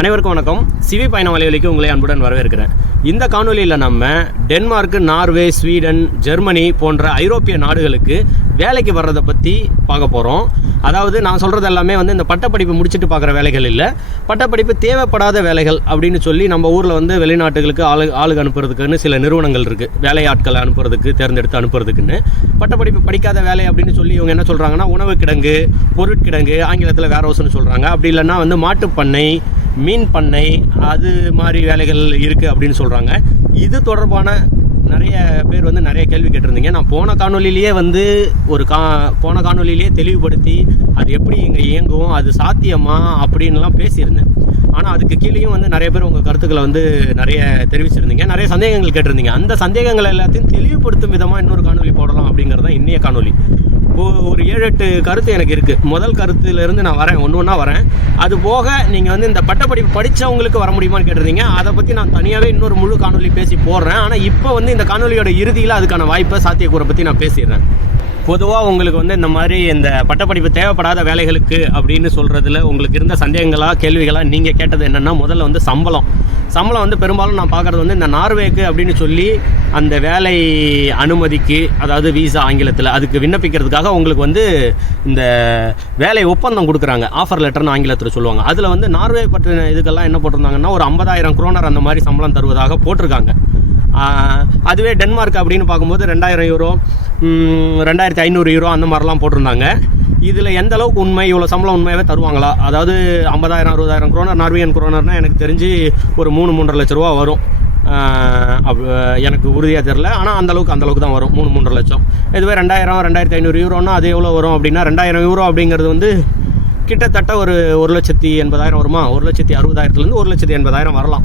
அனைவருக்கும் வணக்கம். சிவி பயண வலைவலிக்கு உங்களை அன்புடன் வரவேற்கிறேன். இந்த காணொலியில் நம்ம டென்மார்க் நார்வே ஸ்வீடன் ஜெர்மனி போன்ற ஐரோப்பிய நாடுகளுக்கு வேலைக்கு வர்றதை பற்றி பார்க்க போகிறோம் அதாவது நான் சொல்கிறது எல்லாமே வந்து இந்த பட்டப்படிப்பு முடிச்சுட்டு பார்க்குற வேலைகள் இல்லை. பட்டப்படிப்பு தேவைப்படாத வேலைகள் அப்படின்னு சொல்லி நம்ம ஊரில் வந்து வெளிநாட்டுகளுக்கு ஆளு ஆளுக்கு அனுப்புறதுக்குன்னு சில நிறுவனங்கள் இருக்குது வேலையாட்களை அனுப்புறதுக்கு தேர்ந்தெடுத்து அனுப்புறதுக்குன்னு. பட்டப்படிப்பு படிக்காத வேலை அப்படின்னு சொல்லி இவங்க என்ன சொல்கிறாங்கன்னா உணவு கிடங்கு பொருட்கிடங்கு ஆங்கிலத்தில் வேர் ஹவுஸ்னு சொல்கிறாங்க அப்படி இல்லைன்னா வந்து மாட்டுப்பண்ணை மீன் பண்ணை அது மாதிரி வேலைகள் இருக்குது அப்படின்னு சொல்கிறாங்க இது தொடர்பான நிறைய பேர் வந்து நிறைய கேள்வி கேட்டிருந்தீங்க. நான் போன காணொலியிலேயே வந்து ஒரு கா போன காணொலியிலேயே தெளிவுபடுத்தி அது எப்படி இங்கே இயங்கும் அது சாத்தியமா அப்படின்லாம் பேசியிருந்தேன். ஆனால் அதுக்கு கீழேயும் வந்து நிறைய பேர் உங்கள் கருத்துக்களை வந்து நிறைய தெரிவிச்சிருந்தீங்க. நிறைய சந்தேகங்கள் கேட்டிருந்தீங்க. அந்த சந்தேகங்கள் எல்லாத்தையும் தெளிவுபடுத்தும் விதமாக இன்னொரு காணொலி போடலாம் அப்படிங்கிறது தான் இன்னைய காணொலி ஒரு ஏழு எட்டு கருத்து எனக்கு இருக்குது முதல் கருத்துலேருந்து நான் வரேன். ஒன்று ஒன்றா வரேன். அது போக நீங்கள் வந்து இந்த பட்டப்படிப்பு படித்தவங்களுக்கு வர முடியுமான்னு கேட்டிருந்தீங்க. அதை பற்றி நான் தனியாகவே இன்னொரு முழு காணொலி பேசி போடுறேன். ஆனால் இப்போ வந்து இந்த காணொலியோட இறுதியில் அதுக்கான வாய்ப்பை சாத்தியக்கூறை பற்றி நான் பேசிடுறேன். பொதுவாக உங்களுக்கு வந்து இந்த மாதிரி இந்த பட்டப்படிப்பு தேவைப்படாத வேலைகளுக்கு அப்படின்னு சொல்கிறதுல உங்களுக்கு இருந்த சந்தேகங்களா கேள்விகளாக நீங்கள் கேட்டது என்னென்னா முதல்ல வந்து சம்பளம். சம்பளம் வந்து பெரும்பாலும் நான் பார்க்குறது வந்து இந்த நார்வேக்கு அப்படின்னு சொல்லி அந்த வேலை அனுமதிக்கு அதாவது விசா ஆங்கிலத்தில் அதுக்கு விண்ணப்பிக்கிறதுக்காக உங்களுக்கு வந்து இந்த வேலை ஒப்பந்தம் கொடுக்குறாங்க. ஆஃபர் லெட்டர்னு ஆங்கிலத்தில் சொல்லுவாங்க. அதில் வந்து நார்வே பற்றின இதுக்கெல்லாம் என்ன போட்டிருந்தாங்கன்னா ஒரு ஐம்பதாயிரம் குரோனர் அந்த மாதிரி சம்பளம் தருவதாக போட்டிருக்காங்க. அதுவே டென்மார்க் அப்படின்னு பார்க்கும்போது ரெண்டாயிரம் யூரோ ரெண்டாயிரத்தி ஐநூறு யூரோ அந்த மாதிரிலாம் போட்டிருந்தாங்க. இதில் எந்த அளவுக்கு உண்மை இவ்வளோ சம்பளம் உண்மையாகவே தருவாங்களா? அதாவது ஐம்பதாயிரம் அறுபதாயிரம் குரோனர் நார்வியன் குரோனர்னால் எனக்கு தெரிஞ்சு ஒரு மூணு மூன்றரை லட்ச ரூபா வரும். எனக்கு உறுதியாக தெரில ஆனால் அந்த அளவுக்கு அந்த அளவுக்கு தான் வரும். மூணு மூன்றரை லட்சம். இதுவே ரெண்டாயிரம் ரெண்டாயிரத்தி ஐநூறு யூரோன்னா அது எவ்வளோ வரும் அப்படின்னா ரெண்டாயிரம் யூரோ அப்படிங்கிறது வந்து கிட்டத்தட்ட ஒரு ஒரு லட்சத்தி எண்பதாயிரம் வருமா? ஒரு லட்சத்தி அறுபதாயிரத்துலேருந்து ஒரு லட்சத்தி எண்பதாயிரம் வரலாம்.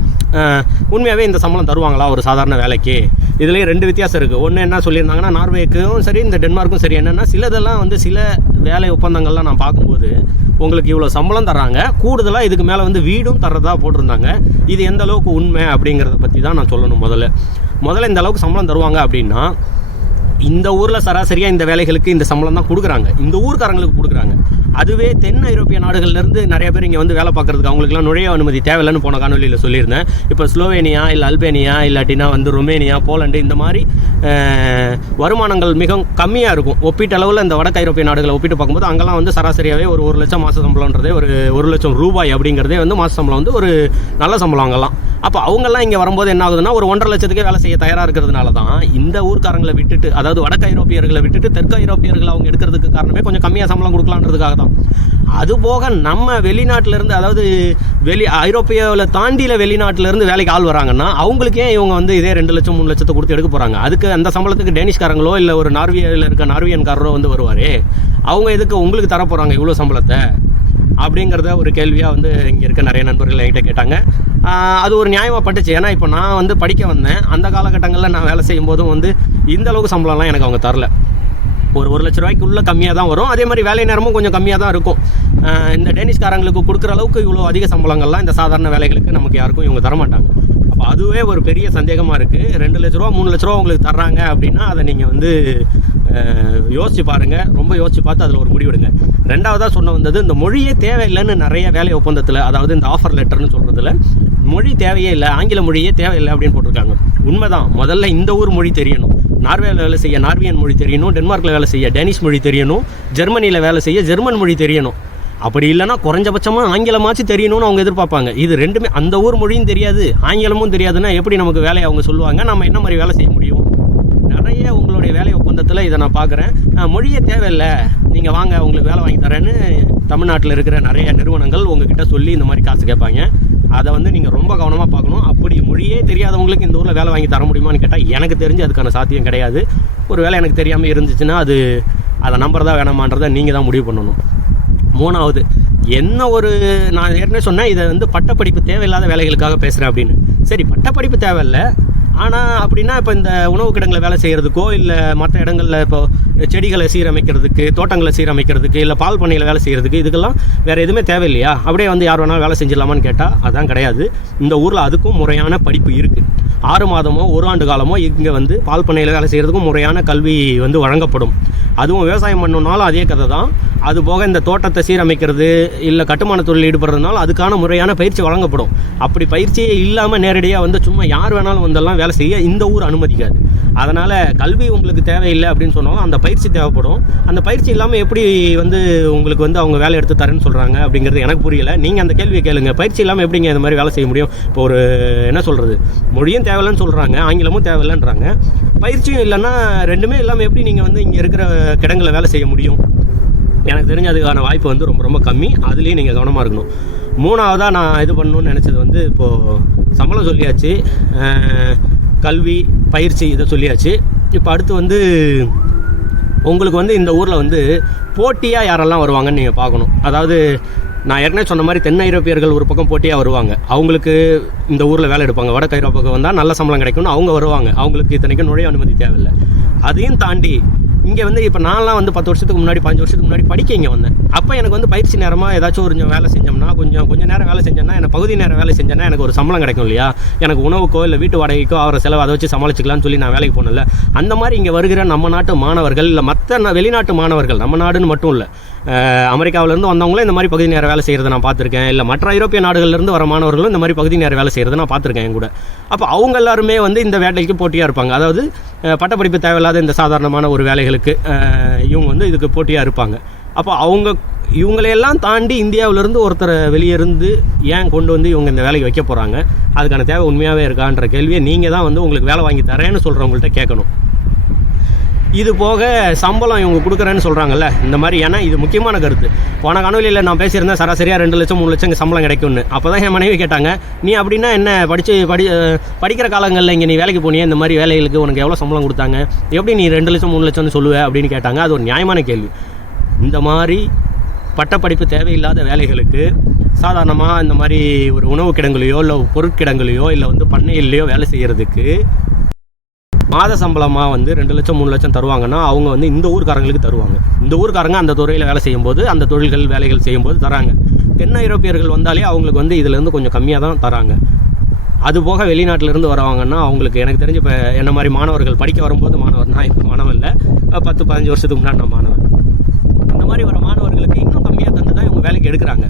உண்மையாகவே இந்த சம்பளம் தருவாங்களா ஒரு சாதாரண வேலைக்கு? இதுலேயே ரெண்டு வித்தியாசம் இருக்குது ஒன்று என்ன சொல்லியிருந்தாங்கன்னா நார்வேக்கும் சரி இந்த டென்மார்க்கும் சரி என்னென்னா சிலதெல்லாம் வந்து சில வேலை ஒப்பந்தங்கள்லாம் நான் பார்க்கும்போது உங்களுக்கு இவ்வளோ சம்பளம் தர்றாங்க. கூடுதலாக இதுக்கு மேலே வந்து வீடும் தர்றதா போட்டிருந்தாங்க. இது எந்த அளவுக்கு உண்மை அப்படிங்கிறத பற்றி தான் நான் சொல்லணும் முதல்ல. முதல்ல இந்த அளவுக்கு சம்பளம் தருவாங்க அப்படின்னா இந்த ஊரில் சராசரியாக இந்த வேலைகளுக்கு இந்த சம்பளம் தான் கொடுக்குறாங்க. இந்த ஊர்க்காரங்களுக்கு கொடுக்குறாங்க. அதுவே தென் ஐரோப்பிய நாடுகள்லேருந்து நிறைய பேர் இங்கே வந்து வேலை பார்க்குறதுக்கு அவங்களுக்குலாம் நுழைய அனுமதி தேவையில்லைன்னு போன காணொலியில் சொல்லியிருந்தேன். இப்போ ஸ்லோவேனியா இல்லை அல்பேனியா இல்லாட்டினா வந்து ருமேனியா போலண்டு இந்த மாதிரி வருமானங்கள் மிகவும் கம்மியாக இருக்கும். ஒப்பீட்டளவில் இந்த வடக்கு ஐரோப்பிய நாடுகளை ஒப்பிட்டு பார்க்கும்போது அங்கெல்லாம் வந்து சராசரியாகவே ஒரு ஒரு லட்சம் மாத சம்பளம்ன்றதே ஒரு ஒரு லட்சம் ரூபாய் அப்படிங்கிறதே வந்து மாத சம்பளம் வந்து ஒரு நல்ல சம்பளம் அங்கெல்லாம். அப்போ அவங்கெல்லாம் இங்கே வரும்போது என்ன ஆகுதுன்னா ஒரு ஒன்றரை லட்சத்துக்கே வேலை செய்ய தயாராக இருக்கிறதுனால தான் இந்த ஊர்க்காரங்களை விட்டுட்டு அதாவது வடக்கு ஐரோப்பியர்களை விட்டுட்டு தெற்கு ஐரோப்பியர்களை அவங்க எடுக்கிறதுக்கு காரணமே கொஞ்சம் கம்மியாக சம்பளம் கொடுக்கலான்றதுக்காக தான். அது போக நம்ம வெளிநாட்டிலேருந்து அதாவது வெளி ஐரோப்பியாவில் தாண்டியில் வெளிநாட்டிலேருந்து வேலைக்கு ஆள் வராங்கன்னா அவங்களுக்கு ஏன் இவங்க வந்து இதே ரெண்டு லட்சம் மூணு லட்சத்தை கொடுத்து எடுக்க போகிறாங்க அதுக்கு அந்த சம்பளத்துக்கு டேனிஷ்காரங்களோ இல்லை ஒரு நார்வேயில் இருக்க நார்வியன்காரரோ வந்து வருவார். அவங்க எதுக்கு உங்களுக்கு தர போகிறாங்க இவ்வளோ சம்பளத்தை? அப்படிங்கிறத ஒரு கேள்வியாக வந்து இங்கே இருக்க நிறைய நண்பர்கள் என்கிட்ட கேட்டாங்க. அது ஒரு நியாயமாக பட்டுச்சு. ஏன்னா இப்போ நான் வந்து படிக்க வந்தேன். அந்த காலகட்டங்களில் நான் வேலை செய்யும் போதும் வந்து இந்த அளவுக்கு சம்பளம்லாம் எனக்கு அவங்க தரல. ஒரு ஒரு லட்ச ரூபாய்க்குள்ள கம்மியாக தான் வரும். அதே மாதிரி வேலை நேரமும் கொஞ்சம் கம்மியாக தான் இருக்கும். இந்த டேனிஷ்காரங்களுக்கு கொடுக்குற அளவுக்கு இவ்வளோ அதிக சம்பளங்கள்லாம் இந்த சாதாரண வேலைகளுக்கு நமக்கு யாருக்கும் இவங்க தரமாட்டாங்க. அப்போ அதுவே ஒரு பெரிய சந்தேகமாக இருக்குது ரெண்டு லட்ச ரூபா மூணு லட்ச ரூபா உங்களுக்கு தர்றாங்க அப்படின்னா அதை நீங்கள் வந்து யோசிச்சு பாருங்கள் ரொம்ப யோசிச்சு பார்த்து அதில் ஒரு முடிவெடுங்க. ரெண்டாவதாக சொன்ன வந்தது இந்த மொழியே தேவையில்லைன்னு நிறைய வேலை ஒப்பந்தத்தில் அதாவது இந்த ஆஃபர் லெட்டர்னு சொல்கிறதுல மொழி தேவையே இல்லை ஆங்கில மொழியே தேவையில்லை அப்படின்னு போட்டிருக்காங்க. உண்மைதான். முதல்ல இந்த ஊர் மொழி தெரியணும். நார்வேல வேலை செய்ய நார்வியன் மொழி தெரியணும் டென்மார்க்கில் வேலை செய்ய டேனிஷ் மொழி தெரியணும் ஜெர்மனியில் வேலை செய்ய ஜெர்மன் மொழி தெரியணும். அப்படி இல்லைன்னா குறைஞ்சபட்சமாக ஆங்கிலமாச்சும் தெரியணும்னு அவங்க எதிர்பார்ப்பாங்க. இது ரெண்டுமே அந்த ஊர் மொழியும் தெரியாது ஆங்கிலமும் தெரியாதுன்னா எப்படி நமக்கு வேலையை அவங்க சொல்லுவாங்க? நம்ம என்ன மாதிரி வேலை செய்ய முடியும்? நிறைய உங்களுடைய வேலை ஒப்பந்தத்தில் இதை நான் பார்க்குறேன். மொழியே தேவையில்லை. நீங்கள் வாங்க உங்களுக்கு வேலை வாங்கி தரேன்னு தமிழ்நாட்டில் இருக்கிற நிறைய நிறுவனங்கள் உங்ககிட்ட சொல்லி இந்த மாதிரி காசு கேட்பாங்க. அதை வந்து நீங்கள் ரொம்ப கவனமாக பார்க்கணும். அப்படி மொழியே தெரியாதவங்களுக்கு இந்த ஊரில் வேலை வாங்கி தர முடியுமான்னு கேட்டால் எனக்கு தெரிஞ்சு அதுக்கான சாத்தியம் கிடையாது. ஒரு வேலை எனக்கு தெரியாமல் இருந்துச்சுன்னா அது அதை நம்புறதா வேணாமான்றதை நீங்கள் தான் முடிவு பண்ணணும். மூணாவது என்ன ஒரு நான் ஏற்கனவே சொன்னேன் இதை வந்து பட்டப்படிப்பு தேவையில்லாத வேலைகளுக்காக பேசுகிறேன் அப்படின்னு. சரி பட்டப்படிப்பு தேவையில்லை. ஆனால் அப்படின்னா இப்போ இந்த உணவு கிடங்களை வேலை செய்கிறதுக்கோ இல்லை மற்ற இடங்களில் இப்போ செடிகளை சீரமைக்கிறதுக்கு தோட்டங்களை சீரமைக்கிறதுக்கு இல்லை பால் பண்ணையில் வேலை செய்கிறதுக்கு இதுக்கெல்லாம் வேறு எதுவுமே தேவையில்லையா? அப்படியே வந்து யார் வேணாலும் வேலை செஞ்சிடலாமான்னு கேட்டால் அதான் கிடையாது. இந்த ஊரில் அதுக்கும் முறையான படிப்பு இருக்குது ஆறு மாதமோ ஒரு ஆண்டு காலமோ இங்கே வந்து பால் பண்ணையில் வேலை செய்கிறதுக்கும் முறையான கல்வி வந்து வழங்கப்படும். அதுவும் விவசாயம் பண்ணணுனாலும் அதே கதை தான். அது போக இந்த தோட்டத்தை சீரமைக்கிறது இல்லை கட்டுமான தொழில் ஈடுபடுறதுனால அதுக்கான முறையான பயிற்சி வழங்கப்படும். அப்படி பயிற்சியே இல்லாமல் நேரடியாக வந்து சும்மா யார் வேணாலும் வந்தெல்லாம் வேலை செய்ய இந்த ஊர் அனுமதிக்காது. அதனால் கல்வி உங்களுக்கு தேவையில்லை அப்படின்னு சொன்னாலும் அந்த பயிற்சி தேவைப்படும். அந்த பயிற்சி இல்லாமல் எப்படி வந்து உங்களுக்கு வந்து அவங்க வேலை எடுத்து தரேன்னு சொல்கிறாங்க அப்படிங்கிறது எனக்கு புரியல. நீங்கள் அந்த கேள்வியை கேளுங்க. பயிற்சி இல்லாமல் எப்படிங்க இந்த மாதிரி வேலை செய்ய முடியும்? இப்போ ஒரு என்ன சொல்கிறது மொழியும் தேவையில்லைன்னு சொல்கிறாங்க ஆங்கிலமும் தேவையில்லைன்றாங்க. பயிற்சியும் இல்லைன்னா ரெண்டுமே இல்லாமல் எப்படி நீங்கள் வந்து இங்கே இருக்கிற கிடங்களை வேலை செய்ய முடியும்? எனக்கு தெரிஞ்ச அதுக்கான வாய்ப்பு வந்து ரொம்ப ரொம்ப கம்மி. அதுலேயும் நீங்கள் கவனமாக இருக்கணும். மூணாவதாக நான் இது பண்ணணும்னு நினச்சது வந்து இப்போது சம்பளம் சொல்லியாச்சு. கல்வி பயிற்சி இதை சொல்லியாச்சு. இப்போ அடுத்து வந்து உங்களுக்கு வந்து இந்த ஊரில் வந்து போட்டியாக யாரெல்லாம் வருவாங்கன்னு நீங்கள் பார்க்கணும். அதாவது நான் ஏற்கனவே சொன்ன மாதிரி தென் ஐரோப்பியர்கள் ஒரு பக்கம் போட்டியாக வருவாங்க. அவங்களுக்கு இந்த ஊரில் வேலை எடுப்பாங்க. வடக்கு ஐரோப்பாவுக்கு வந்தால் நல்ல சம்பளம் கிடைக்கும்னு அவங்க வருவாங்க. அவங்களுக்கு இத்தனைக்கும் நுழைய அனுமதி தேவையில்லை. அதையும் தாண்டி இங்கே வந்து இப்போ நான்லாம் வந்து பத்து வருஷத்துக்கு முன்னாடி பஞ்சு வருஷத்துக்கு முன்னாடி படிக்க இங்கே வந்தேன். அப்போ எனக்கு வந்து பயிற்சி நேரமாக ஏதாச்சும் ஒரு கொஞ்சம் வேலை செஞ்சோம்னா கொஞ்சம் கொஞ்சம் நேரம் வேலை செஞ்சேன்னா எனக்கு பகுதி நேரம் வேலை செஞ்சேன்னா எனக்கு ஒரு சம்பளம் கிடைக்கும் இல்லையா? எனக்கு உணவுக்கோ இல்லை வீட்டு வாடகைக்கோ அவரை செலவு அதை வச்சு சமாளிச்சிக்கலாம்னு சொல்லி நான் வேலைக்கு போனேன்ல. அந்த மாதிரி இங்கே வருகிற நம்ம நாட்டு மாணவர்கள் இல்லை மற்ற ந- வெளிநாட்டு மாணவர்கள் நம்ம நாடுன்னு மட்டும் இல்லை அமெரிக்காவிலேருந்து வந்தவங்களும் இந்த மாதிரி பகுதி நேர வேலை செய்கிறத நான் பார்த்துருக்கேன். இல்லை மற்ற ஐரோப்பிய நாடுகள்லேருந்து வர மாணவர்களும் இந்த மாதிரி பகுதி நேர வேலை செய்கிறத நான் பார்த்துருக்கேன் என் கூட. அப்போ அவங்க எல்லாருமே வந்து இந்த வேலைக்கு போட்டியாக இருப்பாங்க. அதாவது பட்டப்படிப்பு தேவையில்லாத இந்த சாதாரணமான ஒரு வேலைகளுக்கு இவங்க வந்து இதுக்கு போட்டியாக இருப்பாங்க. அப்போ அவங்க இவங்களையெல்லாம் தாண்டி இந்தியாவிலேருந்து ஒருத்தரை வெளியே இருந்து ஏன் கொண்டு வந்து இவங்க இந்த வேலைக்கு வைக்க போகிறாங்க அதுக்கான தேவை உண்மையாகவே இருக்கான்ற கேள்வியை நீங்கள் தான் வந்து உங்களுக்கு வேலை வாங்கி தரேன்னு சொல்கிறவங்கள்ட்ட கேட்கணும். இது போக சம்பளம் இவங்க கொடுக்குறேன்னு சொல்கிறாங்கல்ல இந்த மாதிரி ஏன்னா இது முக்கியமான கருத்து. போன கனவுலியில் நான் பேசியிருந்தேன் சராசரியாக ரெண்டு லட்சம் மூணு லட்சம் சம்பளம் கிடைக்கும்னு. அப்போ தான் என் மனைவி கேட்டாங்க நீ அப்படின்னா என்ன படித்து படி படிக்கிற காலங்களில் இங்கே நீ வேலைக்கு போனியே இந்த மாதிரி வேலைகளுக்கு உனக்கு எவ்வளோ சம்பளம் கொடுத்தாங்க? எப்படி நீ ரெண்டு லட்சம் மூணு லட்சம்னு சொல்லுவ? அப்படின்னு கேட்டாங்க. அது ஒரு நியாயமான கேள்வி. இந்த மாதிரி பட்டப்படிப்பு தேவையில்லாத வேலைகளுக்கு சாதாரணமாக இந்த மாதிரி ஒரு உணவு கிடங்குலையோ இல்லை பொருட்கிடங்குலையோ இல்லை வந்து பண்ணையிலையோ வேலை செய்கிறதுக்கு மாத சம்பளமாக வந்து ரெண்டு லட்சம் மூணு லட்சம் தருவாங்கன்னா அவங்க வந்து இந்த ஊர்க்காரங்களுக்கு தருவாங்க. இந்த ஊர்க்காரங்க அந்த துறையில் வேலை செய்யும்போது அந்த தொழில்கள் வேலைகள் செய்யும்போது தராங்க. தென் ஐரோப்பியர்கள் வந்தாலே அவங்களுக்கு வந்து இதுலேருந்து கொஞ்சம் கம்மியாக தான் தராங்க. அது போக வெளிநாட்டிலேருந்து வரவாங்கன்னா அவங்களுக்கு எனக்கு தெரிஞ்சு இப்போ என்ன மாதிரி மாணவர்கள் படிக்க வரும்போது மாணவர் நான் இப்போ மாணவன் இல்லை. பத்து பதினஞ்சு வருஷத்துக்கு முன்னாடி நான் மாணவன். அந்த மாதிரி வர மாணவர்களுக்கு இன்னும் கம்மியாக தந்து தான் இவங்க வேலைக்கு எடுக்கிறாங்க.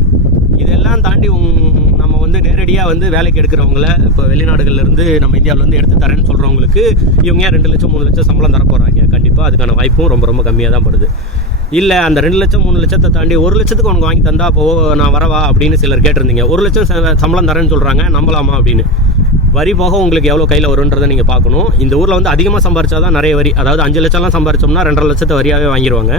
இதெல்லாம் தாண்டி உங்- நம்ம வந்து நேரடியாக வந்து வேலைக்கு எடுக்கிறவங்கள இப்போ வெளிநாடுகள்லேருந்து நம்ம இந்தியாவிலேருந்து எடுத்து தரேன்னு சொல்கிறவங்களுக்கு இவங்க ஏன் ரெண்டு லட்சம் மூணு லட்சம் சம்பளம் தர போகிறாங்க கண்டிப்பாக அதுக்கான வாய்ப்பும் ரொம்ப ரொம்ப கம்மியாக தான் படுது. இல்லை அந்த ரெண்டு லட்சம் மூணு லட்சத்தை தாண்டி ஒரு லட்சத்துக்கு உனக்கு வாங்கி தந்தா போ நான் வரவா அப்படின்னு சிலர் கேட்டிருந்தீங்க. ஒரு லட்சம் ச- சம்பளம் தரேன்னு சொல்கிறாங்க நம்பலாமா அப்படின்னு? வரி போக உங்களுக்கு எவ்வளோ கையில் வரும்ன்றதை நீங்கள் பார்க்கணும். இந்த ஊரில் வந்து அதிகமாக சம்பாரிச்சா தான் நிறைய வரி அதாவது அஞ்சு லட்சம்லாம் சம்பாரிச்சோம்னா ரெண்டரை லட்சத்தை வரியாகவே வாங்கிடுவாங்க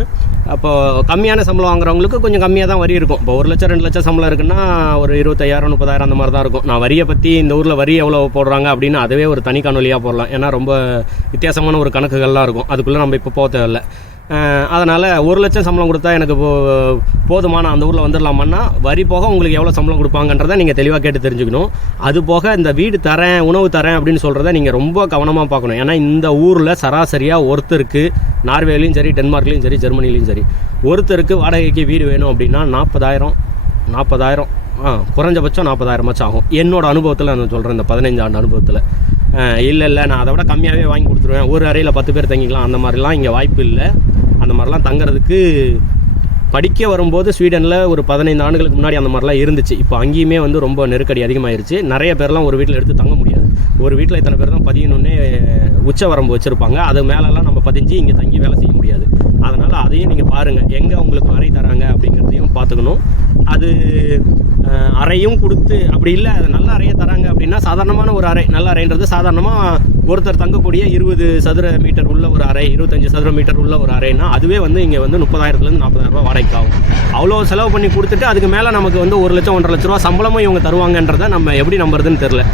அப்போ கம்மியான சம்பளம் வாங்குறவங்களுக்கு கொஞ்சம் கம்மியாக தான் வரி இருக்கும். இப்போ ஒரு லட்சம் ரெண்டு லட்சம் சம்பளம் இருக்குன்னா ஒரு இருபத்தையாயிரம் முப்பதாயிரம் அந்த மாதிரி தான் இருக்கும். நான் வரியை பற்றி இந்த ஊரில் வரி எவ்வளோ போடுறாங்க அப்படின்னு அதுவே ஒரு தனி காணொலியாக போடலாம். ஏன்னா ரொம்ப வித்தியாசமான ஒரு கணக்குகள்லாம் இருக்கும். அதுக்குள்ளே நம்ம இப்போ போக தேவையில்லை. அதனால் ஒரு லட்சம் சம்பளம் கொடுத்தா எனக்கு போ- போதுமான அந்த ஊரில் வந்துடலாமான்னா வரி போக உங்களுக்கு எவ்வளோ சம்பளம் கொடுப்பாங்கன்றதை நீங்கள் தெளிவாக கேட்டு தெரிஞ்சுக்கணும். அது போக இந்த வீடு தரேன் உணவு தரேன் அப்படின்னு சொல்கிறத நீங்கள் ரொம்ப கவனமாக பார்க்கணும். ஏன்னா இந்த ஊரில் சராசரியாக ஒருத்தருக்கு நார்வேலையும் சரி டென்மார்க்லேயும் சரி ஜெர்மனிலையும் சரி ஒருத்தருக்கு வாடகைக்கு வீடு வேணும் அப்படின்னா நாற்பதாயிரம் நாற்பதாயிரம் குறைஞ்சபட்சம் நாற்பதாயிரமாச்சும் ஆகும். என்னோட அனுபவத்தில் நான் சொல்கிறேன் இந்த பதினைஞ்சு ஆண்டு அனுபவத்தில். இல்லை இல்லை நான் அதை விட கம்மியாகவே வாங்கி கொடுத்துருவேன். ஒரு அறையில் பத்து பேர் தங்கிக்கலாம் அந்த மாதிரிலாம் இங்கே வாய்ப்பு இல்லை. அந்த மாதிரிலாம் தங்குறதுக்கு படிக்க வரும்போது ஸ்வீடனில் ஒரு பதினைந்து ஆண்டுகளுக்கு முன்னாடி அந்த மாதிரிலாம் இருந்துச்சு. இப்போ அங்கேயுமே வந்து ரொம்ப நெருக்கடி அதிகமாயிருச்சு. நிறைய பேர்லாம் ஒரு வீட்டில் எடுத்து தங்க முடியாது. ஒரு வீட்டில் இத்தனை பேர் தான் பதியணுன்னே உச்ச வரம்பு வச்சுருப்பாங்க. அது மேலெல்லாம் நம்ம பதிஞ்சு இங்கே தங்கி வேலை செய்ய முடியாது. அதனால் அதையும் நீங்கள் பாருங்கள் எங்கே உங்களுக்கு அறை தராங்க அப்படிங்கிறதையும் பார்த்துக்கணும். அது அறையும் கொடுத்து அப்படி இல்லை அது நல்ல அறையை தராங்க அப்படின்னா சாதாரணமான ஒரு அறை நல்ல அறைன்றது சாதாரணமாக ஒருத்தர் தங்கக்கூடிய இருபது சதுர மீட்டர் உள்ள ஒரு அறை இருபத்தஞ்சி சதுர மீட்டர் உள்ள ஒரு அறைனா அதுவே வந்து இங்கே வந்து முப்பதாயிரத்துலேருந்து நாற்பதாயிரரூபா ரூபாய் வாடகைக்கு ஆகும். அவ்வளோ செலவு பண்ணி கொடுத்துட்டு அதுக்கு மேலே நமக்கு வந்து ஒரு லட்சம் ஒன்றரை லட்ச ரூபா சம்பளமும் இவங்க தருவாங்கன்றதை நம்ம எப்படி நம்புறதுன்னு தெரில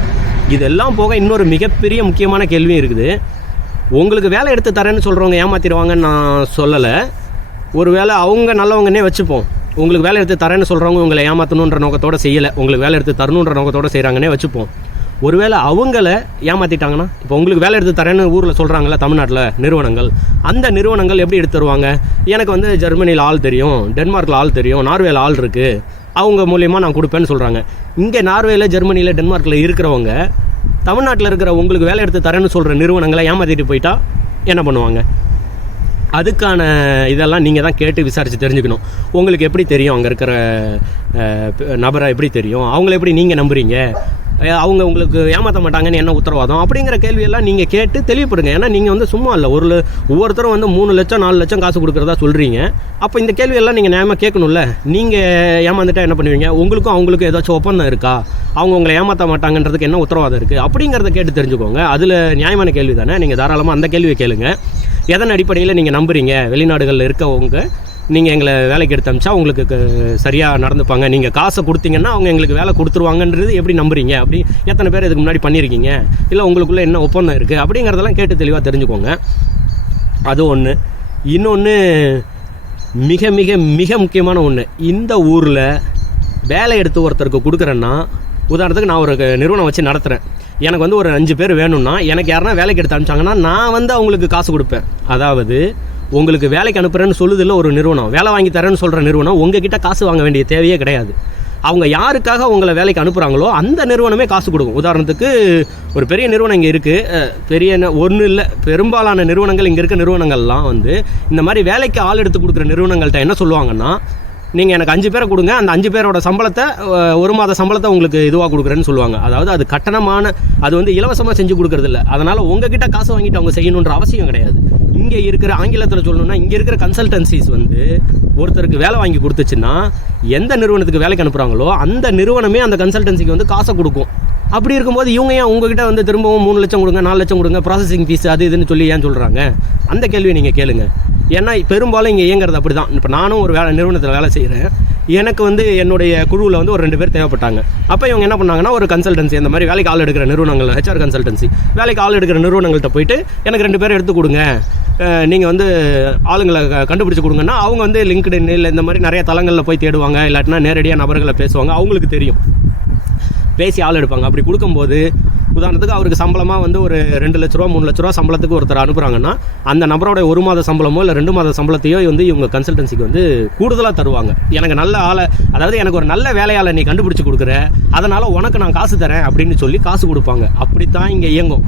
இதெல்லாம் போக இன்னொரு மிகப்பெரிய முக்கியமான கேள்வியும் இருக்குது. உங்களுக்கு வேலை எடுத்து தரேன்னு சொல்கிறவங்க ஏமாத்திடுவாங்கன்னு நான் சொல்லலை. ஒரு வேலை அவங்க நல்லவங்கன்னே வச்சுப்போம். உங்களுக்கு வேலை எடுத்து தரேன்னு சொல்கிறவங்க உங்களை ஏமாற்றணுன்ற நோக்கத்தோடு செய்யலை. உங்களுக்கு வேலை எடுத்து தரணுன்ற நோக்கத்தோடு செய்கிறாங்கன்னே வச்சுப்போம். ஒருவேளை அவங்கள ஏமாற்றிட்டாங்கன்னா இப்போ உங்களுக்கு வேலை எடுத்து தரேன்னு ஊரில் சொல்கிறாங்களே தமிழ்நாட்டில் நிறுவனங்கள். அந்த நிறுவனங்கள் எப்படி எடுத்து தருவாங்க? எனக்கு வந்து ஜெர்மனியில் ஆள் தெரியும் டென்மார்க்கில் ஆள் தெரியும் நார்வேல ஆள் இருக்குது அவங்க மூலியமாக நான் கொடுப்பேன்னு சொல்கிறாங்க இங்கே நார்வேல ஜெர்மனியில் டென்மார்க்கில் இருக்கிறவங்க தமிழ்நாட்டில் இருக்கிற உங்களுக்கு வேலை எடுத்து தரேன்னு சொல்கிற நிறுவனங்களை ஏமாற்றிட்டு போயிட்டா என்ன பண்ணுவாங்க? அதுக்கான இதெல்லாம் நீங்கள் தான் கேட்டு விசாரித்து தெரிஞ்சுக்கணும். உங்களுக்கு எப்படி தெரியும் அங்கே இருக்கிற நபரை எப்படி தெரியும்? அவங்கள எப்படி நீங்கள் நம்புகிறீங்க அவங்க உங்களுக்கு ஏமாற்ற மாட்டாங்கன்னு என்ன உத்தரவாதம்? அப்படிங்கிற கேள்வியெல்லாம் நீங்கள் கேட்டு தெளிவுபடுங்க. ஏன்னா நீங்கள் வந்து சும்மா இல்லை. ஒரு ஒவ்வொருத்தரும் வந்து மூணு லட்சம் நாலு லட்சம் காசு கொடுக்குறதா சொல்கிறீங்க அப்போ இந்த கேள்வியெல்லாம் நீங்கள் நியாயமாக கேட்கணும்ல? நீங்கள் ஏமாந்துட்டா என்ன பண்ணுவீங்க? உங்களுக்கும் அவங்களுக்கும் ஏதாச்சும் ஒப்பந்தம் இருக்கா? அவங்க உங்களை ஏமாற்ற மாட்டாங்கன்றதுக்கு என்ன உத்தரவாதம் இருக்குது அப்படிங்கிறத கேட்டு தெரிஞ்சுக்கோங்க. அதில் நியாயமான கேள்வி தானே நீங்கள் தாராளமாக அந்த கேள்வியை கேளுங்க. எதன் அடிப்படையில் நீங்கள் நம்புறீங்க? வெளிநாடுகளில் இருக்கவங்க நீங்கள் எங்களை வேலைக்கு எடுத்து அமிச்சா உங்களுக்கு சரியாக நடந்துப்பாங்க. நீங்கள் காசை கொடுத்தீங்கன்னா அவங்க எங்களுக்கு வேலை கொடுத்துருவாங்கன்றது எப்படி நம்புறீங்க? அப்படி எத்தனை பேர் இதுக்கு முன்னாடி பண்ணியிருக்கீங்க? இல்லை உங்களுக்குள்ளே என்ன ஒப்பந்தம் இருக்குது அப்படிங்கிறதெல்லாம் கேட்டு தெளிவாக தெரிஞ்சுக்கோங்க. அது ஒன்று இன்னொன்று மிக மிக மிக முக்கியமான ஒன்று இந்த ஊரில் வேலை எடுத்து ஒருத்தருக்கு கொடுக்குறேன்னா உதாரணத்துக்கு நான் ஒரு நிறுவனம் வச்சு நடத்துகிறேன் எனக்கு வந்து ஒரு அஞ்சு பேர் வேணும்னா எனக்கு யாருன்னா வேலைக்கு எடுத்து அனுப்பிச்சாங்கன்னா நான் வந்து அவங்களுக்கு காசு கொடுப்பேன். அதாவது உங்களுக்கு வேலைக்கு அனுப்புகிறேன்னு சொல்லுதில்ல ஒரு நிறுவனம் வேலை வாங்கி தரேன்னு சொல்கிற நிறுவனம் உங்ககிட்ட காசு வாங்க வேண்டிய தேவையே கிடையாது. அவங்க யாருக்காக உங்களை வேலைக்கு அனுப்புகிறாங்களோ அந்த நிறுவனமே காசு கொடுக்கும். உதாரணத்துக்கு ஒரு பெரிய நிறுவனம் இங்கே இருக்குது பெரிய ஒன்றும் இல்லை பெரும்பாலான நிறுவனங்கள் இங்கே இருக்க நிறுவனங்கள்லாம் வந்து இந்த மாதிரி வேலைக்கு ஆள் எடுத்து கொடுக்குற நிறுவனங்கள்ட்ட என்ன சொல்லுவாங்கன்னா நீங்கள் எனக்கு அஞ்சு பேரை கொடுங்க. அந்த அஞ்சு பேரோட சம்பளத்தை ஒரு மாத சம்பளத்தை உங்களுக்கு இதுவாக கொடுக்குறேன்னு சொல்லுவாங்க. அதாவது அது கட்டணமான அது வந்து இலவசமாக செஞ்சு கொடுக்கறது இல்லை அதனால் உங்ககிட்ட காசு வாங்கிட்டு அவங்க செய்யணுன்ற அவசியம் கிடையாது. இங்கே இருக்கிற ஆங்கிலத்தில் சொல்லணும்னா இங்கே இருக்கிற கன்சல்டன்சிஸ் வந்து ஒருத்தருக்கு வேலை வாங்கி கொடுத்துச்சுன்னா எந்த நிறுவனத்துக்கு வேலைக்கு அனுப்புகிறாங்களோ அந்த நிறுவனமே அந்த கன்சல்டன்சிக்கு வந்து காசை கொடுக்கும். அப்படி இருக்கும்போது இவங்க ஏன் உங்ககிட்ட வந்து திரும்பவும் மூணு லட்சம் கொடுங்க நாலு லட்சம் கொடுங்க ப்ராசஸிங் ஃபீஸ் அது இதுன்னு சொல்லி ஏன் சொல்கிறாங்க அந்த கேள்வியை நீங்கள் கேளுங்கள் ஏன்னா பெரும்பாலும் இங்கே இயங்குறது அப்படி தான் இப்போ நானும் ஒரு வேலை நிறுவனத்தில் வேலை செய்கிறேன் எனக்கு வந்து என்னுடைய குழுவில் வந்து ஒரு ரெண்டு பேர் தேவைப்பட்டாங்க. அப்போ இவங்க என்ன பண்ணாங்கன்னா ஒரு கன்சல்டன்சி இந்த மாதிரி வேலைக்கு ஆள் எடுக்கிற நிறுவனங்கள் ஹெச்ஆர் கன்சல்டன்சி வேலைக்கு ஆள் எடுக்கிற நிறுவனங்கள்ட்ட போயிட்டு எனக்கு ரெண்டு பேர் எடுத்து கொடுங்க. நீங்கள் வந்து ஆளுங்களை க- கொடுங்கன்னா அவங்க வந்து லிங்க்டின் இல்லை இந்த மாதிரி நிறைய தளங்களில் போய் தேடுவாங்க. இல்லாட்டினா நேரடியாக நபர்களை பேசுவாங்க. அவங்களுக்கு தெரியும். பேசி ஆள் எடுப்பாங்க. அப்படி கொடுக்கும்போது உதாரணத்துக்கு அவருக்கு சம்பளமாக வந்து ஒரு ரெண்டு லட்ச ரூபா மூணு லட்ச ரூபா சம்பளத்துக்கு ஒருத்தர் அனுப்புகிறாங்கன்னா அந்த நபரோட ஒரு மாத சம்பளமோ இல்லை ரெண்டு மாத சம்பளத்தையோ வந்து இவங்க கன்சல்டன்சிக்கு வந்து கூடுதலாக தருவாங்க. எனக்கு நல்ல ஆளை அதாவது எனக்கு ஒரு நல்ல வேலையாளை நீ கண்டுபிடிச்சி கொடுக்குற அதனால் உனக்கு நான் காசு தரேன் அப்படின்னு சொல்லி காசு கொடுப்பாங்க. அப்படித்தான் இங்கே இயங்கும்.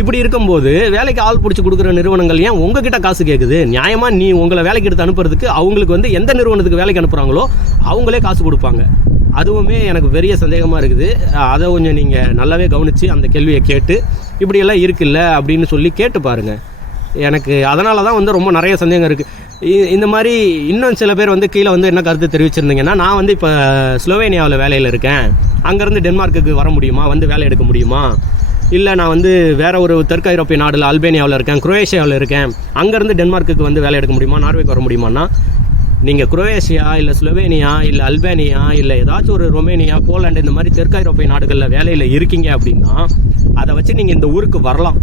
இப்படி இருக்கும்போது வேலைக்கு ஆள் பிடிச்சி கொடுக்குற நிறுவனங்கள் ஏன் உங்ககிட்ட காசு கேட்குது நியாயமாக நீ உங்களை வேலைக்கு எடுத்து அனுப்புறதுக்கு அவங்களுக்கு வந்து எந்த நிறுவனத்துக்கு வேலைக்கு அனுப்புகிறாங்களோ அவங்களே காசு கொடுப்பாங்க. அதுவுமே எனக்கு பெரிய சந்தேகமாக இருக்குது. அதை கொஞ்சம் நீங்கள் நல்லாவே கவனித்து அந்த கேள்வியை கேட்டு இப்படியெல்லாம் இருக்குல்ல அப்படின்னு சொல்லி கேட்டு பாருங்கள் எனக்கு அதனால தான் வந்து ரொம்ப நிறைய சந்தேகம் இருக்குது இந்த மாதிரி இன்னும் சில பேர் வந்து கீழே வந்து என்ன கருத்து தெரிவிச்சிருந்தீங்கன்னா நான் வந்து இப்போ ஸ்லோவேனியாவில் வேலையில் இருக்கேன். அங்கேருந்து டென்மார்க்குக்கு வர முடியுமா? வந்து வேலை எடுக்க முடியுமா? இல்லை நான் வந்து வேற ஒரு தெற்கு ஐரோப்பிய நாடில் அல்பேனியாவில் இருக்கேன் குரோவேஷியாவில் இருக்கேன். அங்கேருந்து டென்மார்க்குக்கு வந்து வேலை எடுக்க முடியுமா? நார்வேக்கு வர முடியுமான்னா நீங்கள் குரோவேஷியா இல்லை ஸ்லோவேனியா இல்லை அல்பேனியா இல்லை ஏதாச்சும் ஒரு ரொமேனியா போலாண்டு இந்த மாதிரி தெற்கு ஐரோப்பிய நாடுகளில் வேலையில் இருக்கீங்க அப்படின்னா அதை வச்சு நீங்கள் இந்த ஊருக்கு வரலாம்.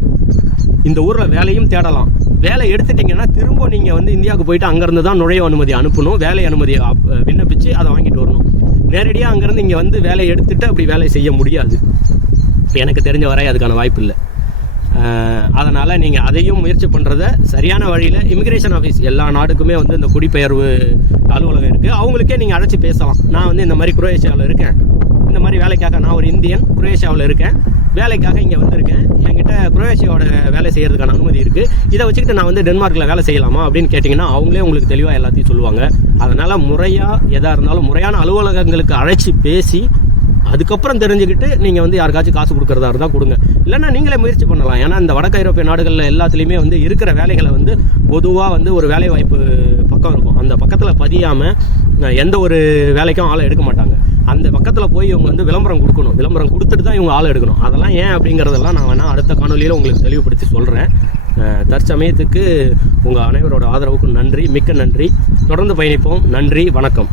இந்த ஊரில் வேலையும் தேடலாம். வேலை எடுத்துட்டிங்கன்னா திரும்ப நீங்கள் வந்து இந்தியாவுக்கு போயிட்டு அங்கேருந்து தான் நுழைவு அனுமதி அனுப்பணும். வேலை அனுமதியை அப்- அதை வாங்கிட்டு வரணும். நேரடியாக அங்கேருந்து இங்கே வந்து வேலையை எடுத்துகிட்டு அப்படி வேலை செய்ய முடியாது. எனக்கு தெரிஞ்ச வரை அதுக்கான வாய்ப்பு இல்லை. அதனால் நீங்கள் அதையும் முயற்சி பண்ணுறத சரியான வழியில் இமிக்ரேஷன் ஆஃபீஸ் எல்லா நாடுக்குமே வந்து இந்த குடிபெயர்வு அலுவலகம் இருக்குது அவங்களுக்கே நீங்கள் அழைச்சி பேசலாம். நான் வந்து இந்த மாதிரி குரோவேஷியாவில் இருக்கேன். இந்த மாதிரி வேலைக்காக நான் ஒரு இந்தியன் குரோவேஷியாவில் இருக்கேன். வேலைக்காக இங்கே வந்திருக்கேன். என்கிட்ட குரோவேஷியாவோட வேலை செய்கிறதுக்கான அனுமதி இருக்குது இதை வச்சுக்கிட்டு நான் வந்து டென்மார்க்கில் வேலை செய்யலாமா அப்படின்னு கேட்டிங்கன்னா அவங்களே உங்களுக்கு தெளிவாக எல்லாத்தையும் சொல்லுவாங்க. அதனால் முறையாக எதாக இருந்தாலும் முறையான அலுவலகங்களுக்கு அழைச்சி பேசி அதுக்கப்புறம் தெரிஞ்சுக்கிட்டு நீங்கள் வந்து யாருக்காச்சும் காசு கொடுக்குறதா இருந்தால் கொடுங்க. இல்லைன்னா நீங்களே முயற்சி பண்ணலாம். ஏன்னா இந்த வடக்கு ஐரோப்பிய நாடுகளில் எல்லாத்துலேயுமே வந்து இருக்கிற வேலைகளை வந்து பொதுவாக வந்து ஒரு வேலை வாய்ப்பு பக்கம் இருக்கும். அந்த பக்கத்தில் பதியாமல் எந்த ஒரு வேலைக்கும் ஆளை எடுக்க மாட்டாங்க. அந்த பக்கத்தில் போய் இவங்க வந்து விளம்பரம் கொடுக்கணும். விளம்பரம் கொடுத்துட்டு தான் இவங்க ஆள் எடுக்கணும். அதெல்லாம் ஏன் அப்படிங்கிறதெல்லாம் நான் வேணால் அடுத்த காணொலியில் உங்களுக்கு தெளிவுபடுத்தி சொல்கிறேன் தற்சமயத்துக்கு உங்கள் அனைவரோட ஆதரவுக்கும் நன்றி மிக்க நன்றி. தொடர்ந்து பயணிப்போம். நன்றி வணக்கம்.